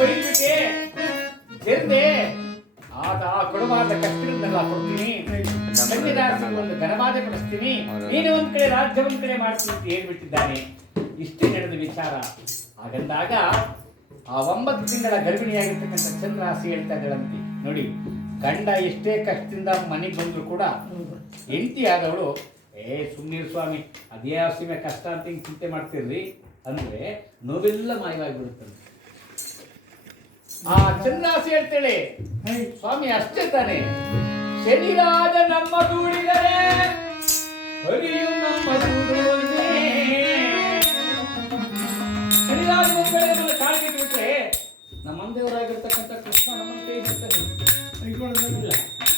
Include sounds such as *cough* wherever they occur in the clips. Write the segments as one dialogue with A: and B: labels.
A: ನನ್ನನ್ನು ಬೈದ್ಬಿಟ್ಟೆ ಆತ ಕೊಡಬಾರದ ಕಷ್ಟಗಳನ್ನೆಲ್ಲ ಕೊಡ್ತೀನಿ. ಒಂದು ಘನವಾದ ಕೊಡಿಸ್ತೀನಿ. ನೀನು ಒಂದ್ ಕಡೆ ರಾಜ್ಯ ಒಂದ್ ಕಡೆ ಮಾಡ್ತೀನಿ ಅಂತ ಹೇಳ್ಬಿಟ್ಟಿದ್ದಾನೆ. ಇಷ್ಟೇ ನಡೆದ ವಿಚಾರ. ಹಾಗಂದಾಗ ಆ ಒಂಬತ್ತು ತಿಂಗಳ ಗರ್ಭಿಣಿಯಾಗಿರ್ತಕ್ಕಂಥ ಚಂದ್ರಾಸಿ ಹೇಳ್ತಾ ಇದ್ದಾಳಂತೆ. ನೋಡಿ ಗಂಡ ಎಷ್ಟೇ ಕಷ್ಟದಿಂದ ಮನೆಗೆ ಬಂದ್ರು ಕೂಡ ಹೆಂಡತಿ ಆದವಳು ಏ ಸುಮ್ಮನಿರು ಸ್ವಾಮಿ ಅದೇ ಸೀಮೆ ಕಷ್ಟ ಅಂತ ಹಿಂಗೆ ಚಿಂತೆ ಮಾಡ್ತಿರ್ರಿ. ಅಂದ್ರೆ ನೋವೆಲ್ಲ ಮಾಯವಾಗಿಬಿಡುತ್ತಂತೆ. ಆ ಚಂದ್ರಾಸಿ ಹೇಳ್ತೇಳೆ. ಸ್ವಾಮಿ ಅಷ್ಟೇ ತಾನೆ. ಶನಿರಾಜ ನಮ್ಮ ದೂಡಿದರೆ ಹರಿಯು ನಮ್ಮ ದೂಡುವುದೇ ಶನಿರಾಜ ನಮ್ಮನ್ನ ಕಾಳಿಗೆ ನಮ್ಮ ಮಂದೇವರಾಗಿರ್ತಕ್ಕಂಥ ಕೃಷ್ಣ ನಮ್ಮ ಕೈ ಹಿಡ್ತಾನೆ. ಇಲ್ಲ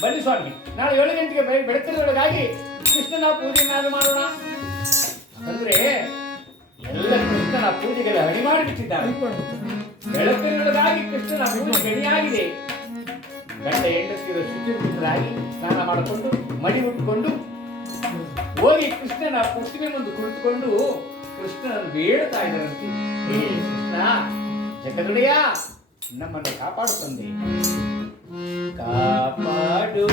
A: ಬನ್ನಿ ಸ್ವಾಮಿ ನಾಳೆ ಏಳು ಗಂಟೆಗೆ ಬೆಳ ಬೆಳಕಿನೊಳಗಾಗಿ ಕೃಷ್ಣನ ಪೂಜೆ ನಾನು ಮಾಡೋಣ? ಅಂದ್ರೆ ಎಲ್ಲ ಕೃಷ್ಣನ ಪೂಜೆಗೆಲ್ಲ ಹಣಿ ಮಾಡಿಬಿಟ್ಟಿದ್ದಾರೆ ಬೆಳಕಿನೊಳಗಾಗಿ ಕೃಷ್ಣನ ಪೂಜೆ ಗಣಿಯಾಗಿದೆ. ಗಂಡ ಹೆಂಡತಿಯರ ಶುಚಿರ್ಭೂತರಾಗಿ ಸ್ನಾನ ಮಾಡಿಕೊಂಡು, ಮಡಿ ಉಟ್ಕೊಂಡು, ಹೋಗಿ ಕೃಷ್ಣನ ಪ್ರತಿಮೆ ಮುಂದೆ ಕುಳಿತುಕೊಂಡು ಕೃಷ್ಣನನ್ನು ಬೇಡ್ತಾ ಇದ್ದಾರಂತೆ. ಹೇ ಕೃಷ್ಣ, ಜಗದೊಡೆಯ, ನಮ್ಮನ್ನು ಕಾಪಾಡು ತಂದೆ. ಕಾಪಾಡು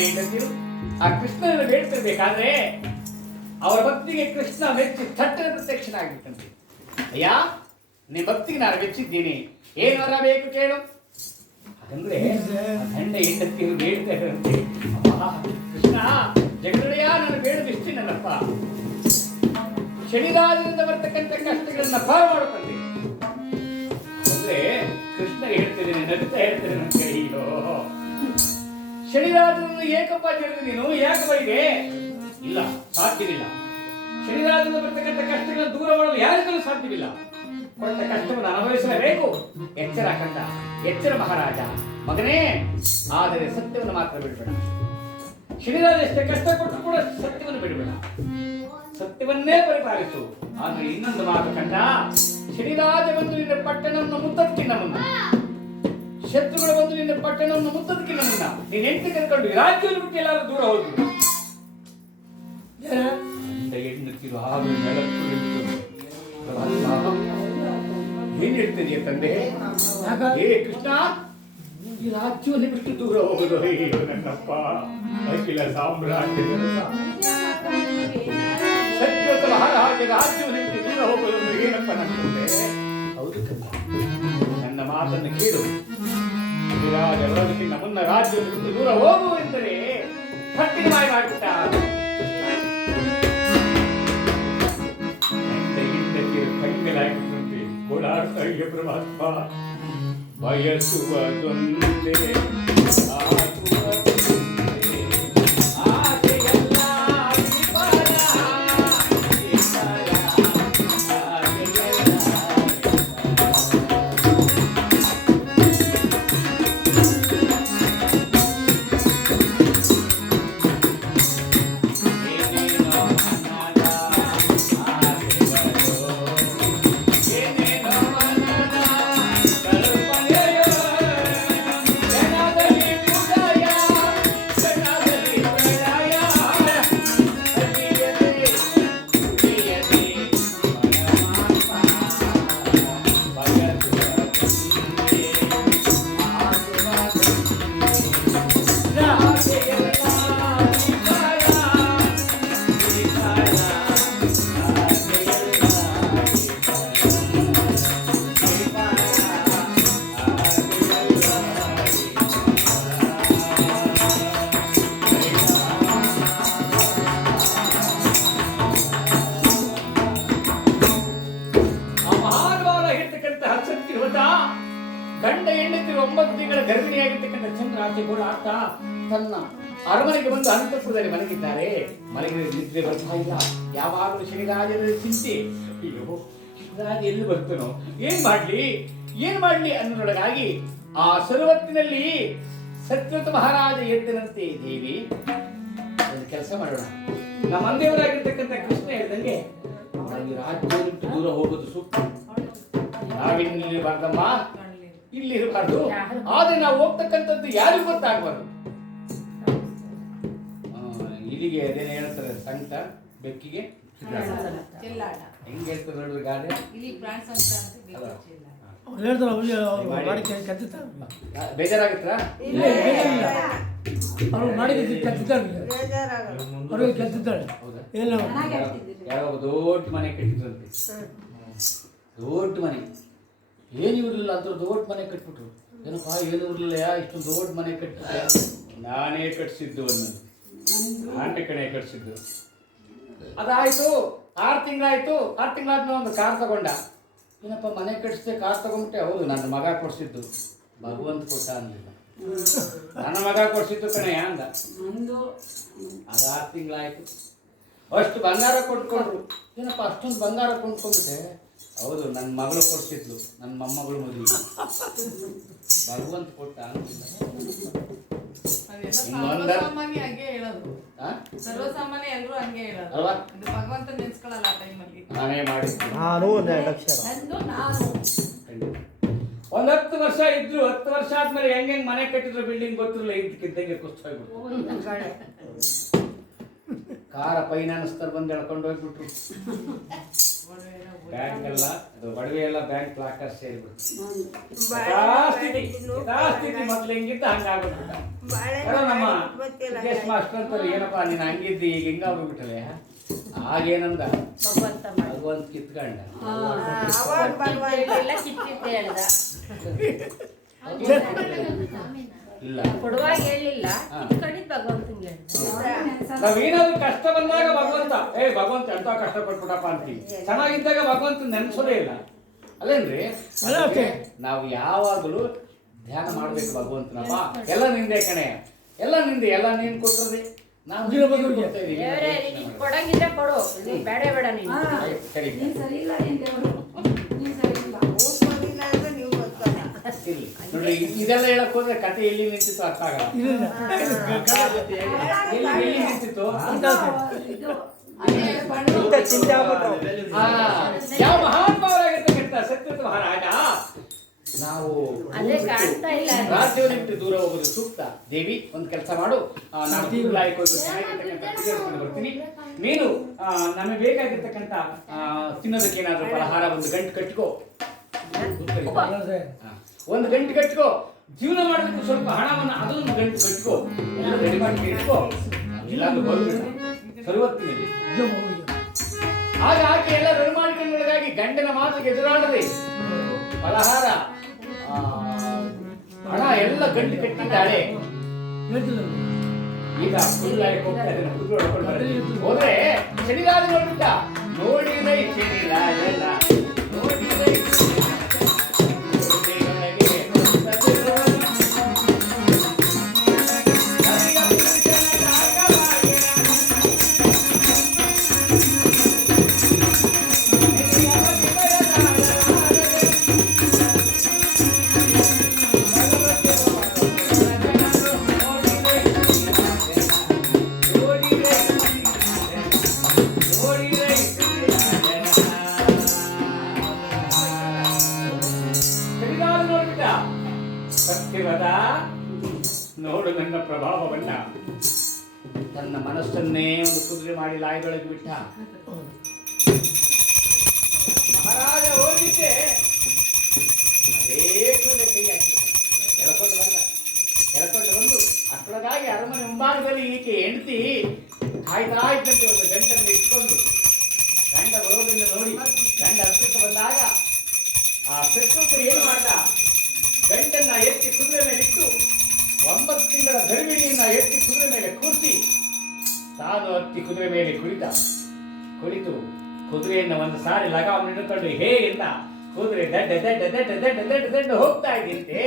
A: ಆ ಕೃಷ್ಣನನ್ನು ಬೇಡ್ತಿರ್ಬೇಕಾದ್ರೆ ಅವರ ಭಕ್ತಿಗೆ ಕೃಷ್ಣ ಮೆಚ್ಚಿ ಥಟ್ಟನೆ ಪ್ರತ್ಯಕ್ಷನಾಗಿರ್ತಂತೆ ಅಯ್ಯ ನಿಮ್ಮ ಭಕ್ತಿಗೆ ನಾನು ಮೆಚ್ಚಿದ್ದೀನಿ. ಏನಾರ ಬೇಕು ಕೇಳು. ಅಂದ್ರೆ ಹೆಂಡ ಹೆಂಡತಿಯರು ಬೇಡ್ತಾ ಇರಂತೆ ಕೃಷ್ಣ ಜಗದೊಡೆಯ ನಾನು ಬೇಡದು ಇಷ್ಟೇ ನನ್ನಪ್ಪ ಶನಿರಾಜರಿಂದ ಬರ್ತಕ್ಕಂಥ ಕಷ್ಟಗಳನ್ನ ಪಾರು ಮಾಡುತ್ತಂತೆ ಅಂದ್ರೆ ಕೃಷ್ಣ ಹೇಳ್ತಿದ್ದೇನೆ ನಡೀತಾ ಹೇಳ್ತೇನೆ ನನ್ನ ಕೈಯೋ ಶನಿರಾಜನನ್ನು ಏಕಪ್ಪ ತಿಳಿದು ನೀನು ಯಾಕೆ ಬೈದೆ ಇಲ್ಲ, ಸಾಧ್ಯವಿಲ್ಲ. ಶನಿರಾಜನ ಬರ್ತಕ್ಕಂಥ ಕಷ್ಟಗಳನ್ನು ದೂರ ಮಾಡಲು ಯಾರಿಗೂ ಸಾಧ್ಯವಿಲ್ಲ. ಕೊಟ್ಟ ಕಷ್ಟವನ್ನು ಅನುಭವಿಸಲೇಬೇಕು ಎಚ್ಚರ ಕಂಡ, ಎಚ್ಚರ ಮಹಾರಾಜ. ಮಗನೇ, ಆದರೆ ಸತ್ಯವನ್ನು ಮಾತ್ರ ಬಿಡಬೇಡ. ಶನಿರಾಜ ಎಷ್ಟೇ ಕಷ್ಟ ಕೊಟ್ಟರು ಕೂಡ ಸತ್ಯವನ್ನು ಬಿಡಬೇಡ. ಸತ್ಯವನ್ನೇ ಪರಿಪಾಲಿಸು. ಆದರೆ ಇನ್ನೊಂದು ಮಾತು ಕಂಡ, ಶನಿರಾಜ ಬಂದು ನಿನ್ನ ಪಟ್ಟಣವನ್ನು ಮುತ್ತದಕ್ಕಿಂತ ಮುನ್ನ ಶತ್ರುಗಳು ಬಂದು ನಿನ್ನ ಪಟ್ಟಣವನ್ನು ಮುತ್ತದಕ್ಕಿಂತ ಮುನ್ನ ನೀನ್ ಹೆಂಡತಿ ಕರ್ಕೊಂಡು ರಾಜ್ಯವನ್ನು ಬಿಟ್ಟು ಎಲ್ಲಾರು ದೂರ ಹೋದ್ರು ಹೆಂಡತಿರು ಹಾಲು ಏನ್ ಹೇಳ್ತಿದೀಯ ತಂದೆ? ಹೇ ಕೃಷ್ಣ ಈ ರಾಜ್ಯವನ್ನು ಬಿಟ್ಟು ದೂರ ಹೋಗೋದು. ನನ್ನಪ್ಪ ಅಖಿಲ ಸಾಮ್ರಾಜ್ಯದ ಸತ್ಯ ಹಾರ ಹಾಕಿ ರಾಜ್ಯವನ್ನು ಬಿಟ್ಟು ದೂರ ಹೋಗೋದು ಏನಪ್ಪ ನನ್ನ ಹೌದು ಕಂದ ನನ್ನ ಮಾತನ್ನು ಕೇಳು ರಾಜ ಬರೋದಕ್ಕಿಂತ ಮುನ್ನ ರಾಜ್ಯವನ್ನು ಬಿಟ್ಟು ದೂರ ಹೋಗು ಎಂದರೆ ಹತ್ತಿರ ಮಾಡಿ ಮಾಡಿಬಿಟ್ಟ ಕಣ್ಮೇಲಾಗಿರುತ್ತಂತೆ ಓಡಾಡ್ತಾ ಇದೆ ಪರಮಾತ್ಮ ಬಯಸುವುದೊಂದೇ ಆಗುವುದೊಂದೇ. ಆತ ತನ್ನ ಅರಮನೆಗೆ ಬಂದು ಅಂತಪುರದಲ್ಲಿ ಮಲಗಿದ್ದಾರೆ. ಮಲಗಿದ ನಿದ್ರೆ ಬರ್ತಾ ಇಲ್ಲ. ಯಾವಾಗಲೂ ಶನಿರಾಜನ ಚಿಂತೆ. ಅಯ್ಯೋ ಶನಿರಾಜ ಎಲ್ಲಿ ಬರ್ತನೋ? ಏನ್ ಮಾಡ್ಲಿ? ಏನ್ ಮಾಡ್ಲಿ ಅನ್ನೋದೊಳಗಾಗಿ ಆ ಸರ್ವತ್ತಿನಲ್ಲಿ ಸತ್ಯವತ ಮಹಾರಾಜ ಎದ್ದನಂತೆ ದೇವಿ. ಕೆಲಸ ಮಾಡೋಣ. ನಮ್ಮ ಅಂದೆಯವರಾಗಿರ್ತಕ್ಕಂಥ ಕೃಷ್ಣ ಹೇಳ್ದಂಗೆ ಅವರಾಗಿ ರಾಜ್ಯ ದೂರ ಹೋಗೋದು ಸೂಕ್ತ. ನಾವಿಲ್ಲಿ ಬಾರ್ದಮ್ಮ? ಇಲ್ಲಿ ಇರಬಾರ್ದು. ಆದ್ರೆ ನಾವು ಹೋಗ್ತಕ್ಕಂಥದ್ದು ಯಾರಿಗೂ ಗೊತ್ತಾಗಬಾರ್ದು. ಇಲ್ಲಿಗೆ ಅದೇನು ಹೇಳ್ತಾರೆ ಸಂತ ಬೆಕ್ಕಿಗೆ ಹೆಂಗೆ ಹೇಳ್ತಾರೆ ನೋಡ್ರಿ ಗಾದೆ?
B: ಇಲ್ಲಿ ಫ್ರಾನ್ಸ್ ಅಂತ ಅಂತ ಬೇಕು
A: ಅಲ್ಲ.
B: ಚೆಲ್ಲಾಟ
C: ಅವ್ರು
A: ಬೇಜಾರಾಗುತ್ತಾ?
C: ಅವ್ರಿಗೆ ಕತ್ತಿದ್ದಾಳೆ.
A: ದೊಡ್ಡ ಮನೆ ಕಟ್ಟಿದ್ರಂತೆ. ದೊಡ್ಡ ಮನೆ. ಏನು ಇರಲಿಲ್ಲ ಅಂತ ದೊಡ್ಡ ಮನೆ ಕಟ್ಬಿಟ್ರು. ಏನಪ್ಪ ಏನು ಇರಲಿಲ್ಲ ಯಾ ಇಷ್ಟೊಂದು ದೊಡ್ಡ ಮನೆ ಕಟ್ಟಿದ್ರೆ? ನಾನೇ ಕಟ್ಸಿದ್ದು ಅನ್ನೋದು ನಾನೇ ಕಣೆ ಕಟ್ಸಿದ್ದು. ಅದಾಯ್ತು ಆರು ತಿಂಗಳಾಯ್ತು ಆರು ತಿಂಗಳಾದ್ಮೇಲೆ ಒಂದು ಕಾರ್ ತಗೊಂಡ. ಏನಪ್ಪ ಮನೆ ಕಟ್ಸಿದೆ ಕಾರ್ ತಗೊಂಡ್ಬಿಟ್ಟೆ? ಹೌದು ನನ್ನ ಮಗ ಕೊಡ್ಸಿದ್ದು. ಭಗವಂತ ಕೊಟ್ಟ ಅಂದಿಲ್ಲ. ನನ್ನ ಮಗ ಕೊಡ್ಸಿದ್ದು ಕಣೆ ಅಂದ. ಅದು ಆರು ತಿಂಗಳಾಯ್ತು. ಅಷ್ಟು ಬಂಗಾರ ಕೊಟ್ಕೊಂಡ್ರು ಏನಪ್ಪ ಅಷ್ಟೊಂದು ಬಂಗಾರ ಕೊಂಡ್ಕೊಂಡ್ಬಿಟ್ಟೆ? ಹೌದು ನನ್ನ ಮಗಳು ಕೊಡ್ತಿದ್ಲು. ನನ್ನ ಮೊಮ್ಮಗಳು ಮದುವೆ. ಭಗವಂತ ಕೊಟ್ಟ ಅಂತಿಲ್ಲ
B: ಸರ್ವಸಾಮಾನ್ಯ ಹಂಗೆ ಹೇಳೋದು.
A: ಆ?
B: ಸರ್ವಸಾಮಾನ್ಯ ಎಲ್ಲರೂ ಹಂಗೆ ಹೇಳೋದು.
A: ಅಲ್ವಾ?
B: ಇದು ಭಗವಂತ ನೆನ್ಸ್ಕೊಳ್ಳಲ್ಲ ಆ ಟೈಮಲ್ಲಿ
A: ನಾನೇ ಮಾಡಿದ್ದು.
D: ನಾನು
B: ನಂದು ನಾನು.
A: ಒಂದ್ ಹತ್ತು ವರ್ಷ ಇದ್ರು ಹತ್ತು ವರ್ಷ ಆದ್ಮೇಲೆ ಹೆಂಗ್ ಹೆಂಗ್ ಮನೆ ಕಟ್ಟಿದ್ರು ಬಿಲ್ಡಿಂಗ್ ಗೊತ್ತಿರಲಿಲ್ಲ ಇದ್ದಕ್ಕಿದ್ದಂಗೆ ಕುಸ್ತು ಹೋಗ್ಬಿಟ್ಟು *laughs* ಕಾರ ಫೈನಾನ್ಸ್ ತರ ಬಂದು ಎಳ್ಕೊಂಡು ಹೋಗ್ಬಿಟ್ರು. ಬ್ಯಾಂಕ್ ಎಲ್ಲ ಅದು ಒಡವೆ ಎಲ್ಲ ಬ್ಯಾಂಕ್ ಲಾಕರ್ ಸೇರಿಬಿಟ್ಟು ಮೊದ್ಲು ಹೆಂಗಿದ್ದ ಹಂಗಾಗ್ಬಿಟ್ಟ ನಮ್ಮ ವಿದೇಶ್ ಮಾಸ್ಟರ್ ಅಂತಾರೆ ಏನಪ್ಪ ನೀನು ಹಂಗಿದ್ದಿ ಈಗ ಹಿಂಗಾಗ್ಬಿಟ್ಟಲೆ ಆಗೇನಂದ ಭಗವಂತ ಕಿತ್ಕೊಂಡ. ಇಲ್ಲ.
E: ಕೊಡುವಾಗ ಹೇಳಿಲ್ಲ ಭಗವಂತಂಗೆ
A: ನಾವೇನಾದ್ರೂ ಕಷ್ಟ ಬಂದಾಗ ಭಗವಂತ ಏ ಭಗವಂತ ಎಂತ ಕಷ್ಟ ಪಟ್ಬಿಟ್ಟಪ್ಪ ಅಂತೀವಿ ಚೆನ್ನಾಗಿದ್ದಾಗ ಭಗವಂತ ನೆನ್ಸೋದೇ ಇಲ್ಲ. ಅಲ್ಲೇನ್ರಿ. ನಾವು ಯಾವಾಗಲೂ ಧ್ಯಾನ ಮಾಡ್ಬೇಕು ಭಗವಂತನಪ್ಪ. ಎಲ್ಲ ನಿಂದೆ ಕಣೆ. ಎಲ್ಲ ನಿಂದೆ ಎಲ್ಲ ನೀನ್ ಕೊಟ್ಟರೆ ನಾವು
E: ಕೊಡಂಗಿದ್ರೆ ಕೊಡು. ಬೇಡ ಬೇಡ ನೀನು.
A: ಸರಿ. ನೋಡ್ರಿ ಇದೆಲ್ಲ ಹೇಳಕ್ ಹೋದ್ರೆ ಕತೆ ಎಲ್ಲಿ ನಿಂತಿತ್ತು ಅರ್ಥ ಆಗಲ್ಲ.
C: ಇಲ್ಲ
A: ಎಲ್ಲಿ ಎಲ್ಲಿ ನಿಂತಿತ್ತು
C: ಅಂತ
D: ಇಂಥ ಚಿಂತೆ ಆಗ್ಬಿಟ್ಟು
A: ಆ, ಯಾವ ಮಹಾತ್ಮರಾಗಿರ್ತಕ್ಕಂಥ ಸತ್ಯದ ಮಹಾರಾಜ? ನಾವು
E: ಅದೇ ಕಾಣ್ತಾ ಇಲ್ಲ. ಅದು.
A: ರಾಜ್ಯವನ್ನು ಬಿಟ್ಟು ದೂರ ಹೋಗೋದು ಸೂಕ್ತ. ದೇವಿ ಒಂದು ಕೆಲಸ ಮಾಡು. ನಾನು ಬರ್ತೀನಿ. ನೀನು ಆ, ನಮಗೆ ಬೇಕಾಗಿರ್ತಕ್ಕಂಥ ತಿನ್ನೋದಕ್ಕೆ ಏನಾದ್ರು ಪಲಹಾರ ಒಂದು ಗಂಟು ಕಟ್ಕೋ. ಒಂದು ಗಂಟೆ ಕಟ್ಕೋ. ಜೀವನ ಮಾಡಬೇಕು ಸ್ವಲ್ಪ ಹಣವನ್ನು ಅದೊಂದು ಗಂಟೆ ಕಟ್ಕೋ. ರೆಡಿ ಮಾಡಿ ಸರ್ವತ್ತಿನಲ್ಲಿ. ಆಗ ಆಕೆ ಎಲ್ಲ ರೆಡಿ ಮಾಡಿಕೊಂಡೊಳಗಾಗಿ ಗಂಡನ ಮಾತಿಗೆ ಎದುರಾಡದೆ. ಫಲಹಾರ ಹಣ ಎಲ್ಲ ಗಂಟು ಕಟ್ಟಿದ್ದಾಳೆ. ಈಗ ಈಗ ಆಗಿ ಹೋಗ್ತಾ. ಹೋದ್ರೆ ಚಳಿಗಾಲ ನೋಡ್ಬಿಟ್ಟ. ನೋಡಿರೈ ಚಳಿಗಾಲ ನೋಡಿರೈ ಸತ್ಯವದ ನೋಡು ನನ್ನ ಪ್ರಭಾವವನ್ನ ತನ್ನ ಮನಸ್ಸನ್ನೇ ಒಂದು ಕುದುರೆ ಮಾಡಿ ಲಾಯದೊಳಗೆ ಬಿಟ್ಟ ಮಹಾರಾಜ ಹೋಗಿದ್ದೆ ಅದೇ ಕೂಡಲೇ ಕೈ ಹಾಕಿದ ಎಳ್ಕೊಂಡು ಬಂದ ಎಳ್ಕೊಂಡು ಬಂದು ಅಷ್ಟೊಳಗಾಗಿ ಅರಮನೆ ಮುಂಭಾಗದಲ್ಲಿ ಈಕೆ ಹೆಂಡತಿ ಕಾಯ್ತಾ ಇದ್ದಂತೆ ಒಂದು ಗಂಟನ್ನು ಇಟ್ಕೊಂಡು ಗಂಡ ಬರೋದನ್ನು ನೋಡಿ ಗಂಡ ಹತ್ತಿರಕ್ಕೆ ಬಂದಾಗ ಆ ಶತ್ರುಕರು ಏನು ಮಾಡ್ದ ಗಂಟನ್ನ ಎತ್ತಿ ಕುದುರೆ ಮೇಲೆ ಇಟ್ಟು ಒಂಬತ್ತು ತಿಂಗಳ ಗರ್ಭಿಣಿಯನ್ನ ಎತ್ತಿ ಕುದುರೆ ಮೇಲೆ ಕೂರಿಸಿ ತಾನು ಹತ್ತಿ ಕುದುರೆ ಮೇಲೆ ಕುಳಿತ. ಕುಳಿತು ಕುದುರೆಯನ್ನ ಒಂದು ಸಾರಿ ಲಗಾಮ್ ಹಿಡ್ಕೊಂಡು, ಹೇ, ಇಲ್ಲ. ಕುದುರೆ ದಡ್ಡ ದಡ್ಡ ದಡ್ಡ ದಡ್ಡ ದಡ್ಡ ದಡ್ಡ ಹೋಗ್ತಾ ಇದ್ದಂತೆ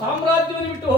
A: ಸಾಮ್ರಾಜ್ಯವನ್ನು ಬಿಟ್ಟು